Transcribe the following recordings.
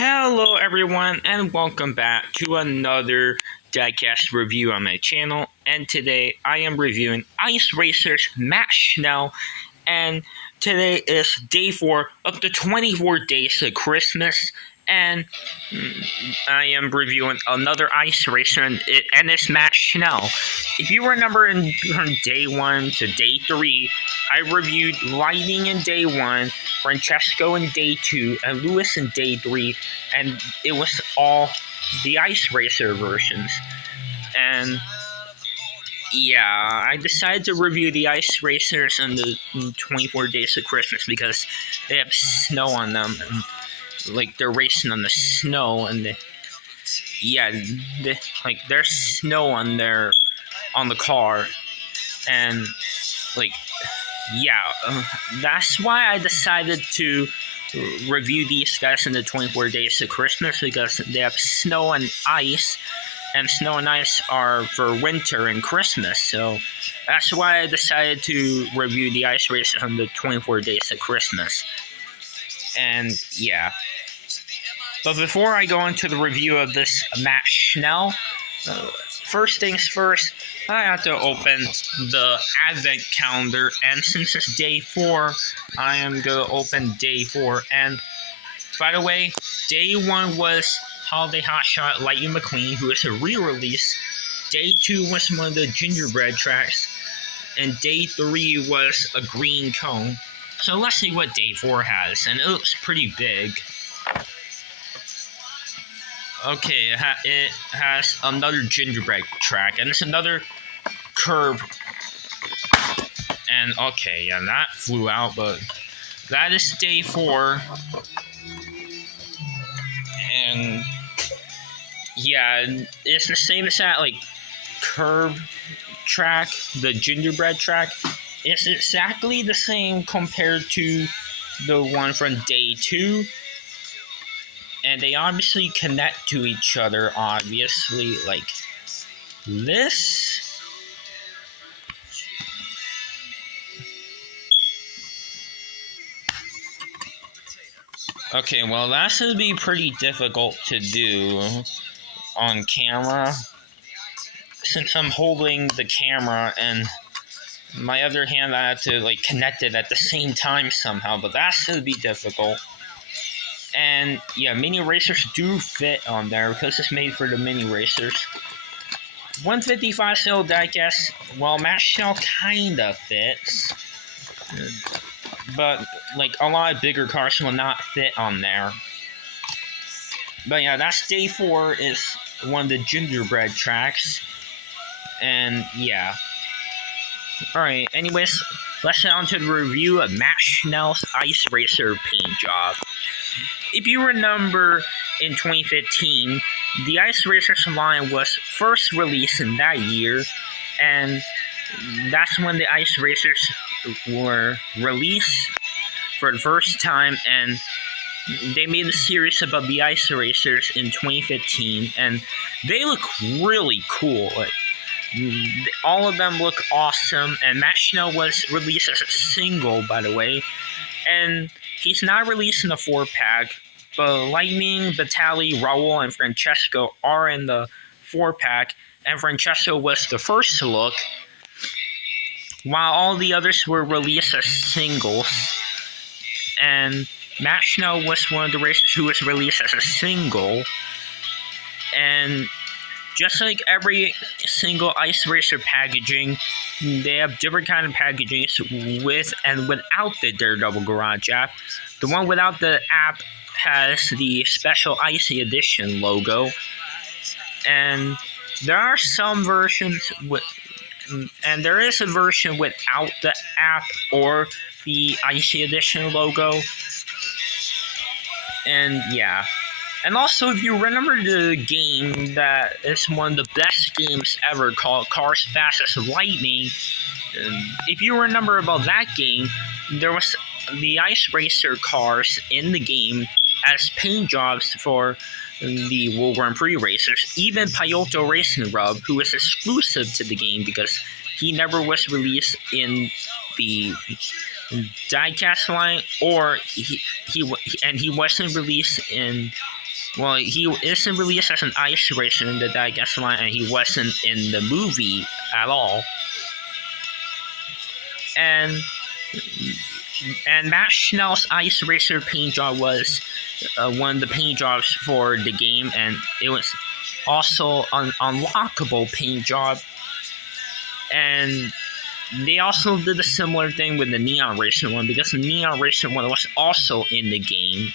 Hello everyone and welcome back to another diecast review on my channel, and today I am reviewing Ice Racers Matt Schnell, and today is day 4 of the 24 days of Christmas, and I am reviewing another Ice Racer, and it's Matt Schnell. If you remember from day 1 to day 3, I reviewed Lightning in day 1, Francesco in day 2, and Lewis in day 3, and it was all the Ice Racer versions. And yeah, I decided to review the Ice Racers on the 24 days of Christmas because they have snow on them, and like they're racing on the snow, and there's snow on the car, and that's why I decided to review these guys in the 24 days of Christmas, because they have snow and ice, and snow and ice are for winter and Christmas. So that's why I decided to review the Ice Racers on the 24 days of Christmas. And yeah. But before I go into the review of this Matt Schnell, first things first, I have to open the advent calendar, and since it's day 4, I am going to open day 4. And by the way, day 1 was Holiday Hotshot Lightning McQueen, who is a re-release. Day 2 was one of the gingerbread tracks, and day 3 was a green cone. So let's see what day 4 has, and it looks pretty big. Okay, it has another gingerbread track, and it's another curve. And okay, yeah, that flew out, but that is day 4. And yeah, it's the same as that, curve track, the gingerbread track. It's exactly the same compared to the one from day 2. And they obviously connect to each other, obviously, like this. Okay, well, that's going to be pretty difficult to do on camera, since I'm holding the camera and my other hand I have to connect it at the same time somehow, but that's going to be difficult. And yeah, mini racers do fit on there because it's made for the mini racers. 155 scale diecast, well, Matt Schnell kinda fits, but a lot of bigger cars will not fit on there. But yeah, that's day 4, is one of the gingerbread tracks. And yeah. Alright, anyways, let's get on to the review of Matt Schnell's Ice Racer paint job. If you remember, in 2015, the Ice Racers line was first released in that year, and that's when the Ice Racers were released for the first time, and they made a series about the Ice Racers in 2015, and they look really cool. All of them look awesome, and Matt Schnell was released as a single, by the way, and he's not released in the 4-pack, but Lightning, Batali, Raul, and Francesco are in the 4-pack, and Francesco was the first to look, while all the others were released as singles. And Matt Schnell was one of the racers who was released as a single, and just like every single Ice Racer packaging, they have different kind of packagings with and without the Daredevil Garage app. The one without the app has the special Icy Edition logo, and there are some versions and there is a version without the app or the Icy Edition logo. And yeah. And also, if you remember the game that is one of the best games ever, called Cars Fast as Lightning, if you remember about that game, there was the Ice Racer cars in the game as paint jobs for the World Grand Prix racers. Even Piotto Racing Rub, who is exclusive to the game because he never was released in the diecast line, or he wasn't released in Well, he isn't released as an ice racer in the Digest line, and he wasn't in the movie at all. And Matt Schnell's ice racer paint job was one of the paint jobs for the game, and it was also an unlockable paint job. And they also did a similar thing with the Neon Racer one, because the Neon Racer one was also in the game.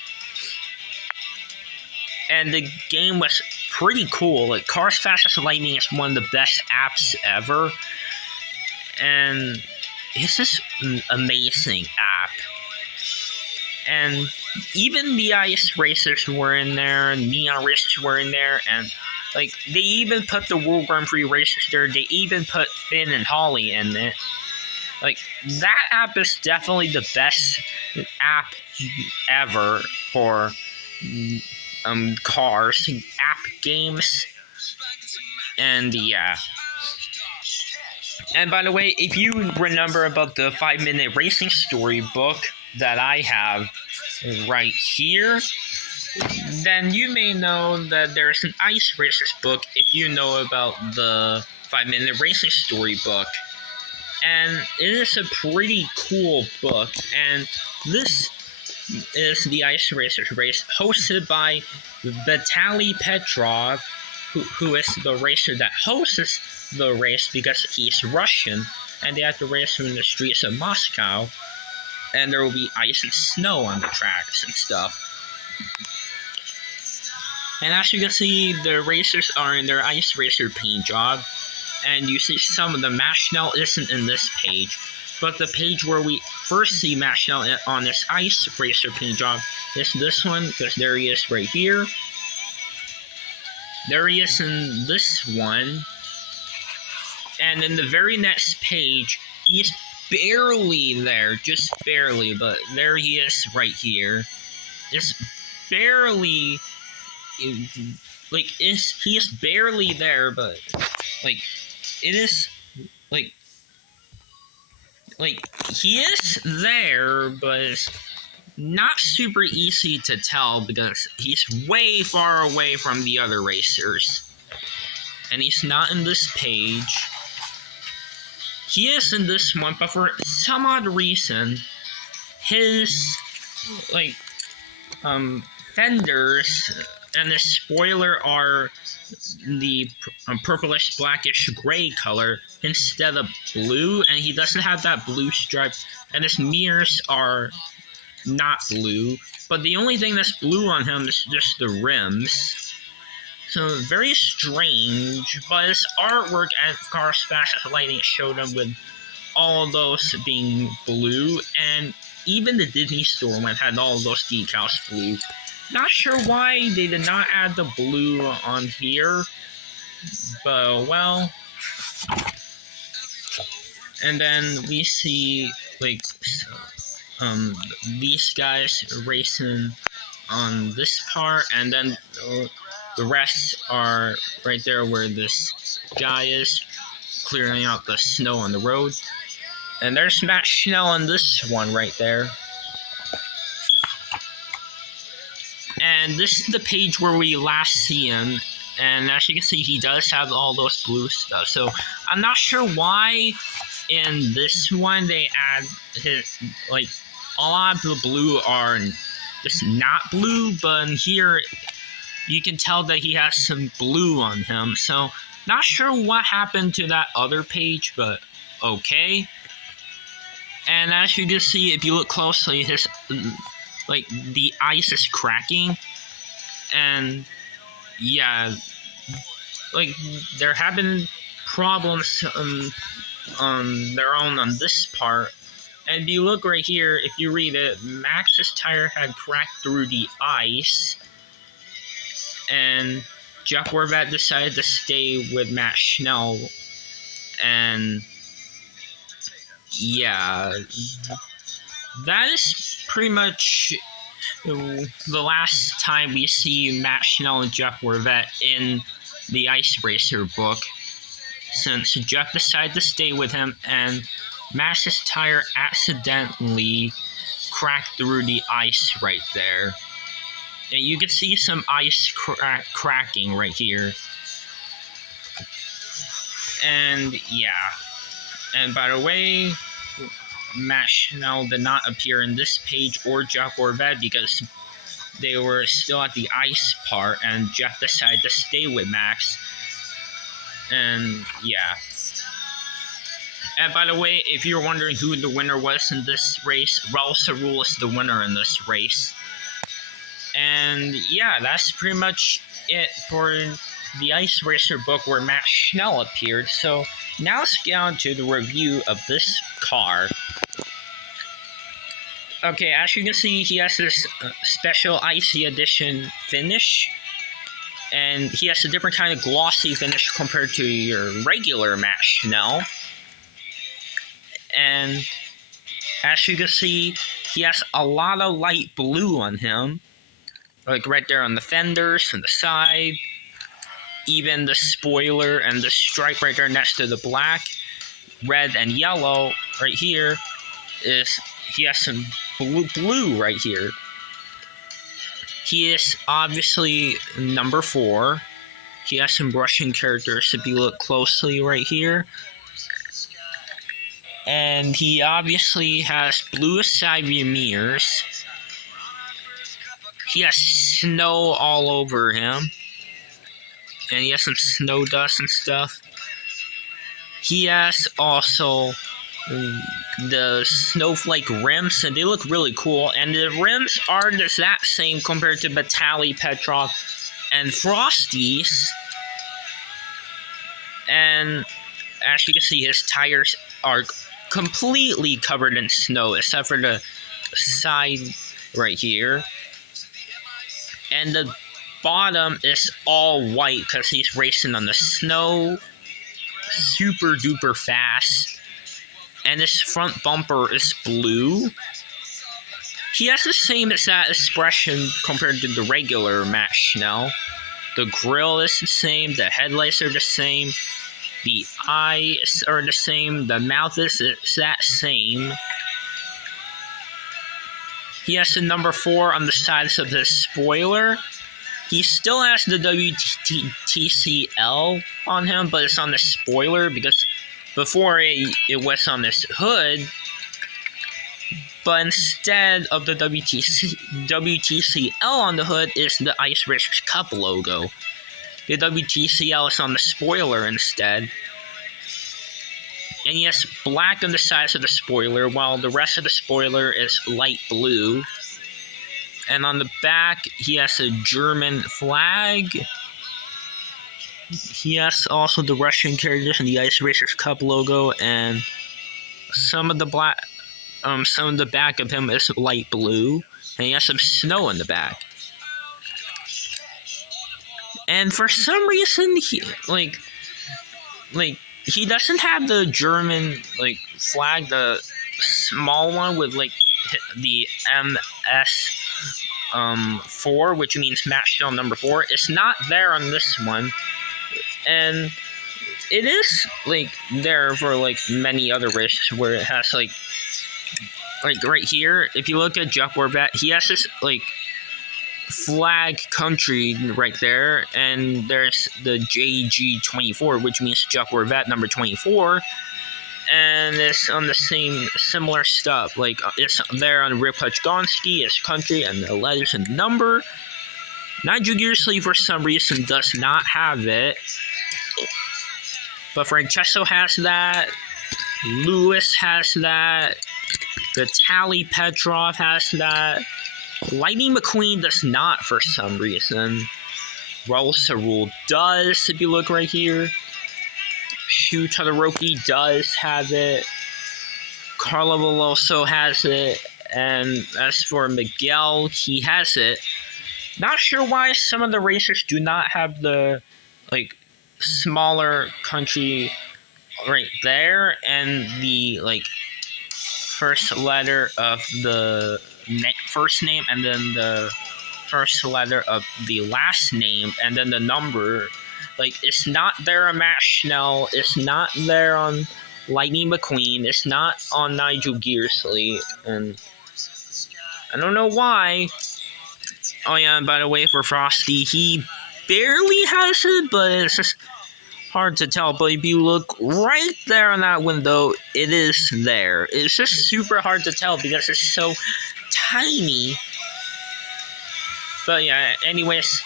And the game was pretty cool. Like, Cars Fast as Lightning is one of the best apps ever. And it's just an amazing app. And even the ice racers were in there, Neon Racers were in there, and like, they even put the World Grand Prix racers there. They even put Finn and Holly in it. Like, that app is definitely the best app ever for cars, app games. And yeah. And by the way, if you remember about the 5-minute racing story book that I have right here, then you may know that there's an Ice Racers book if you know about the 5-minute racing story book. And it is a pretty cool book, and this is the Ice Racers race, hosted by Vitaly Petrov, who is the racer that hosts the race because he's Russian, and they have to race in the streets of Moscow, and there will be ice and snow on the tracks and stuff. And as you can see, the racers are in their ice racer paint job, and you see some of them. Matt Schnell isn't in this page, but the page where we first see Matt Schnell on this ice racer paint job is this one, because there he is right here. There he is in this one. And in the very next page, he's barely there, just barely, but there he is right here. It's barely, like, he is barely there, but, like, it is, like, he is there, but it's not super easy to tell because he's way far away from the other racers. And he's not in this page. He is in this one, but for some odd reason, his, like, fenders and the spoiler are the purplish blackish gray color instead of blue, and he doesn't have that blue stripe, and his mirrors are not blue, but the only thing that's blue on him is just the rims. So very strange, but his artwork at Cars Fast as Lightning showed him with all those being blue, and even the Disney store one had all those decals blue. Not sure why they did not add the blue on here, but well. And then we see, like, these guys racing on this part, and then the rest are right there where this guy is, clearing out the snow on the road. And there's Matt Schnell on this one right there. And this is the page where we last see him, and as you can see, he does have all those blue stuff. So I'm not sure why in this one they add his, like, a lot of the blue are just not blue, but in here you can tell that he has some blue on him. So not sure what happened to that other page, but okay. And as you can see, if you look closely, his, like, the ice is cracking, and yeah, like, there have been problems on their own on this part. And if you look right here, if you read it, Max's tire had cracked through the ice, and Jeff Horvath decided to stay with Matt Schnell, and yeah, that is pretty much the last time we see Matt Schnell and Jeff Horvath in the Ice Racer book, since Jeff decided to stay with him and Max's tire accidentally cracked through the ice right there. And you can see some ice cracking right here. And yeah. And by the way, Matt Schnell did not appear in this page or Jeff or Ved because they were still at the ice part, and Jeff decided to stay with Max. And yeah. And by the way, if you're wondering who the winner was in this race, Raul Cerul is the winner in this race. And yeah, that's pretty much it for the Ice Racer book where Matt Schnell appeared. So now let's get on to the review of this car. Okay, as you can see, he has this special Icy Edition finish. And he has a different kind of glossy finish compared to your regular Matt Schnell. And as you can see, he has a lot of light blue on him. Like right there on the fenders and the side. Even the spoiler and the stripe right there next to the black. Red and yellow right here is, he has some blue right here. He is obviously number 4. He has some Russian characters if you look closely right here. And he obviously has blue side view mirrors. He has snow all over him. And he has some snow dust and stuff. He has also the snowflake rims, and they look really cool. And the rims are the exact same compared to Vitaly Petrov and Frosty's. And as you can see, his tires are completely covered in snow, except for the side right here. And the bottom is all white because he's racing on the snow super duper fast. And his front bumper is blue. He has the same exact expression compared to the regular Matt Schnell. The grill is the same, the headlights are the same, the eyes are the same, the mouth is the exact same. He has the number 4 on the sides of the spoiler. He still has the WTCL on him, but it's on the spoiler because before it was on this hood. But instead of the WTCL on the hood is the Ice Racers Cup logo. The WTCL is on the spoiler instead. And he has black on the sides of the spoiler, while the rest of the spoiler is light blue. And on the back, he has a German flag. He has also the Russian characters and the Ice Racers Cup logo, and some of the back of him is light blue, and he has some snow in the back. And for some reason, he he doesn't have the German flag, the small one with the MS4, which means Matt Schnell number 4. It's not there on this one, and it is there for many other races where it has right here. If you look at Jeff Corvette, he has this flag country right there, and there's the JG24, which means Jeff Corvette number 24, and it's on the same similar stuff. It's there on Rip Gonski, it's country, and the letters and number. Nigel Gearsley for some reason does not have it, but Francesco has that, Lewis has that, Vitaly Petrov has that, Lightning McQueen does not for some reason. Raul Cerul does, if you look right here. Shu Todoroki does have it. Carlo Veloso has it. And as for Miguel, he has it. Not sure why some of the racers do not have the smaller country right there, and the first letter of the first name, and then the first letter of the last name, and then the number. It's not there on Matt Schnell, it's not there on Lightning McQueen, it's not on Nigel Gearsley, and I don't know why. Oh yeah, and by the way, for Frosty, he barely has it, but it's just hard to tell. But if you look right there on that window, it is there. It's just super hard to tell because it's so tiny. But yeah, anyways,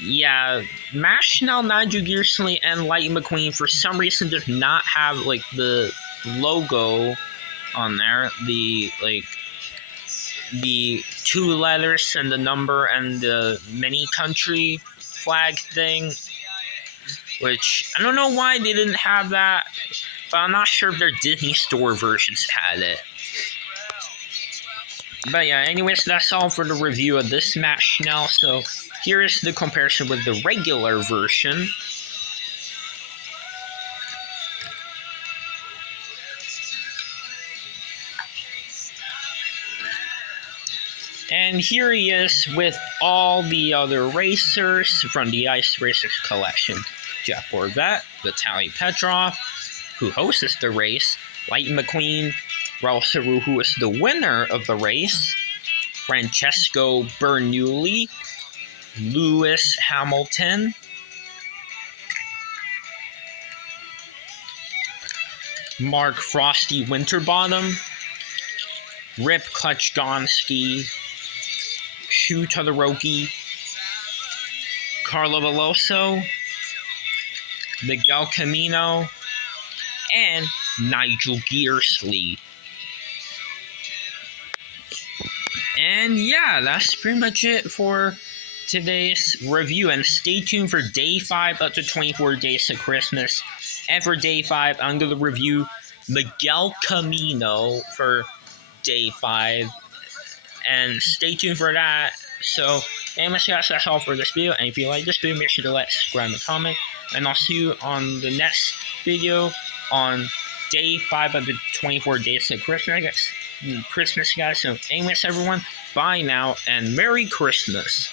yeah, Mash Schnell, Nigel Gearsley, and Lightning McQueen for some reason does not have like the logo on there. The 2 letters and the number and the mini country flag thing, which I don't know why they didn't have that, but I'm not sure if their Disney Store versions had it. But yeah, anyways, that's all for the review of this Matt Schnell. So here is the comparison with the regular version. And here he is with all the other racers from the Ice Racers collection. Jeff Borvet, Vitaly Petrov, who hosts the race, Lightning McQueen, Raul Saru, who is the winner of the race, Francesco Bernoulli, Lewis Hamilton, Mark Frosty Winterbottom, Rip Klutchgonsky, Shu Todoroki, Carlo Veloso, Miguel Camino, and Nigel Gearsley. And yeah, that's pretty much it for today's review. And stay tuned for day 5 up to 24 days to Christmas. And for day 5, I'm going to review Miguel Camino for day 5. And stay tuned for that. So, anyways, guys, that's all for this video. And if you like this video, make sure to like, subscribe, and comment. And I'll see you on the next video on day 5 of the 24 days to Christmas, guys. So, anyways, everyone, bye now, and Merry Christmas.